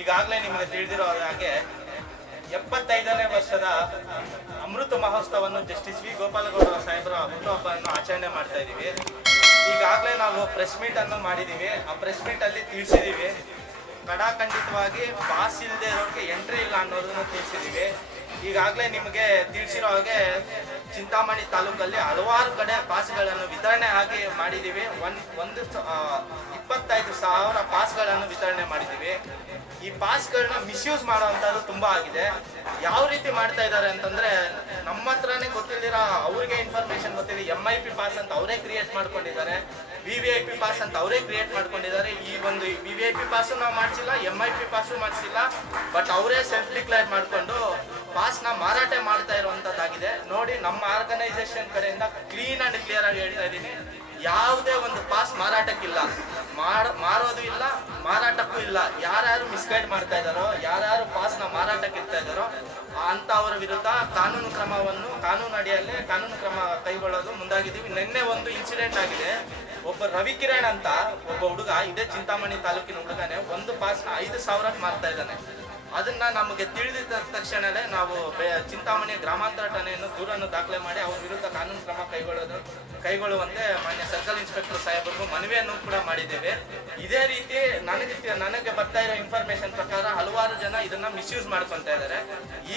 ಈಗಾಗಲೇ ನಿಮಗೆ ತಿಳಿದಿರೋ ಹಾಗೆ 75ನೇ ವರ್ಷದ ಅಮೃತ ಮಹೋತ್ಸವವನ್ನು ಜಸ್ಟಿಸ್ ವಿ ಗೋಪಾಲಗೌಡ ಸಾಹೇಬರ ಹುಟ್ಟುಹಬ್ಬವನ್ನು ಆಚರಣೆ ಮಾಡ್ತಾ ಇದ್ದೀವಿ. ಈಗಾಗಲೇ ನಾವು ಪ್ರೆಸ್ ಮೀಟ್ ಅನ್ನು ಮಾಡಿದ್ದೀವಿ. ಆ ಪ್ರೆಸ್ ಮೀಟ್ ಅಲ್ಲಿ ತಿಳಿಸಿದ್ದೀವಿ, ಕಡಾಖಂಡಿತವಾಗಿ ಪಾಸ್ ಇಲ್ಲದೆ ಇರೋರಿಗೆ ಎಂಟ್ರಿ ಇಲ್ಲ ಅನ್ನೋದನ್ನು ತಿಳಿಸಿದ್ದೀವಿ. ಈಗಾಗಲೇ ನಿಮಗೆ ತಿಳಿಸಿರೋ ಹಾಗೆ ಚಿಂತಾಮಣಿ ತಾಲೂಕಲ್ಲಿ ಹಲವಾರು ಕಡೆ ಪಾಸ್ಗಳನ್ನು ವಿತರಣೆ ಆಗಿ ಮಾಡಿದ್ದೀವಿ. 25,000 ಪಾಸ್ಗಳನ್ನು ವಿತರಣೆ ಮಾಡಿದ್ದೀವಿ. ಈ ಪಾಸ್ಗಳನ್ನ ಮಿಸ್ಯೂಸ್ ಮಾಡೋವಂಥದ್ದು ತುಂಬ ಆಗಿದೆ. ಯಾವ ರೀತಿ ಮಾಡ್ತಾ ಇದ್ದಾರೆ ಅಂತಂದರೆ, ನಮ್ಮ ಹತ್ರನೇ ಗೊತ್ತಿಲ್ದಿರ ಅವ್ರಿಗೆ ಇನ್ಫಾರ್ಮೇಷನ್ ಗೊತ್ತಿದೆ. MIP ಪಾಸ್ ಅಂತ ಅವರೇ ಕ್ರಿಯೇಟ್ ಮಾಡ್ಕೊಂಡಿದ್ದಾರೆ, VVIP ಪಾಸ್ ಅಂತ ಅವರೇ ಕ್ರಿಯೇಟ್ ಮಾಡ್ಕೊಂಡಿದ್ದಾರೆ. ಈ ಒಂದು VVIP ಪಾಸು ನಾವು ಮಾಡಿಸಿಲ್ಲ, MIP ಪಾಸು ಮಾಡಿಸಿಲ್ಲ, ಬಟ್ ಅವರೇ ಸೆಲ್ಫ್ ಡಿಕ್ಲೇರ್ ಮಾಡಿಕೊಂಡು ಪಾಸ್ನ ಮಾರಾಟ ಮಾಡ್ತಾ ಇರುವಂಥದ್ದಾಗಿದೆ. ನೋಡಿ, ನಮ್ಮ ಆರ್ಗನೈಸೇಷನ್ ಕಡೆಯಿಂದ ಕ್ಲೀನ್ ಆ್ಯಂಡ್ ಕ್ಲಿಯರ್ ಆಗಿ ಹೇಳ್ತಾ ಇದ್ದೀನಿ, ಯಾವುದೇ ಒಂದು ಪಾಸ್ ಮಾರಾಟಕ್ಕಿಲ್ಲ, ಮಾರೋದು ಇಲ್ಲ, ಮಾರಾಟಕ್ಕೂ ಇಲ್ಲ. ಯಾರ್ಯಾರು ಮಿಸ್ಗೈಡ್ ಮಾಡ್ತಾ ಇದ್ದಾರೋ, ಯಾರ್ಯಾರು ಪಾಸ್ನ ಮಾರಾಟಕ್ಕೆ ಇರ್ತಾ ಇದ್ದಾರೋ ಅಂಥವರ ವಿರುದ್ಧ ಕಾನೂನು ಅಡಿಯಲ್ಲೇ ಕಾನೂನು ಕ್ರಮ ಕೈಗೊಳ್ಳೋದು ಮುಂದಾಗಿದ್ದೀವಿ. ನಿನ್ನೆ ಒಂದು ಇನ್ಸಿಡೆಂಟ್ ಆಗಿದೆ. ಒಬ್ಬ ರವಿಕಿರಣ್ ಅಂತ ಒಬ್ಬ ಹುಡುಗ, ಇದೇ ಚಿಂತಾಮಣಿ ತಾಲೂಕಿನ ಹುಡುಗನೇ, ಒಂದು ಪಾಸ್ನ 5,000ಕ್ಕೆ ಮಾರ್ತಾ ಇದ್ದಾನೆ. ಅದನ್ನ ನಮಗೆ ತಿಳಿದ ತಕ್ಷಣವೇ ನಾವು ಚಿಂತಾಮಣಿ ಗ್ರಾಮಾಂತರ ಠಾಣೆಯನ್ನು ದೂರನ್ನು ದಾಖಲೆ ಮಾಡಿ ಅವ್ರ ವಿರುದ್ಧ ಕಾನೂನು ಕ್ರಮ ಕೈಗೊಳ್ಳುವಂತೆ ಮಾನ್ಯ ಸರ್ಕಲ್ ಇನ್ಸ್ಪೆಕ್ಟರ್ ಸಾಹೇಬರಿಗೂ ಮನವಿಯನ್ನು ಕೂಡ ಮಾಡಿದ್ದೇವೆ. ಇದೇ ರೀತಿ ನನಗೆ ಬರ್ತಾ ಇರೋ ಇನ್ಫಾರ್ಮೇಶನ್ ಪ್ರಕಾರ ಹಲವಾರು ಜನ ಇದನ್ನ ಮಿಸ್ಯೂಸ್ ಮಾಡ್ಕೊತಾ ಇದ್ದಾರೆ.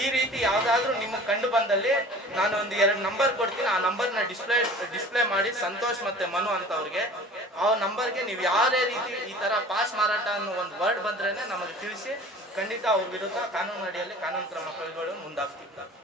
ಈ ರೀತಿ ಯಾವ್ದಾದ್ರು ನಿಮಗೆ ಕಂಡು ಬಂದಲ್ಲಿ ನಾನು ಒಂದು 2 ನಂಬರ್ ಕೊಡ್ತೀನಿ. ಆ ನಂಬರ್ನ ಡಿಸ್ಪ್ಲೇ ಮಾಡಿ ಸಂತೋಷ್ ಮತ್ತೆ ಮನು ಅಂತ ಅವ್ರಿಗೆ, ಆ ನಂಬರ್ಗೆ ನೀವು ಯಾರೇ ರೀತಿ ಈ ತರ ಪಾಸ್ ಮಾರಾಟ ಅನ್ನೋ ಒಂದು ವರ್ಡ್ ಬಂದ್ರೇನೆ ನಮಗೆ ತಿಳಿಸಿ, ಖಂಡಿತ ಅವ್ರ ವಿರುದ್ಧ ಕಾನೂನು ಅಡಿಯಲ್ಲಿ ಕಾನೂನು ಕ್ರಮ ಕೈಗೊಳ್ಳಲು ಮುಂದಾಗ್ತೀವಿ.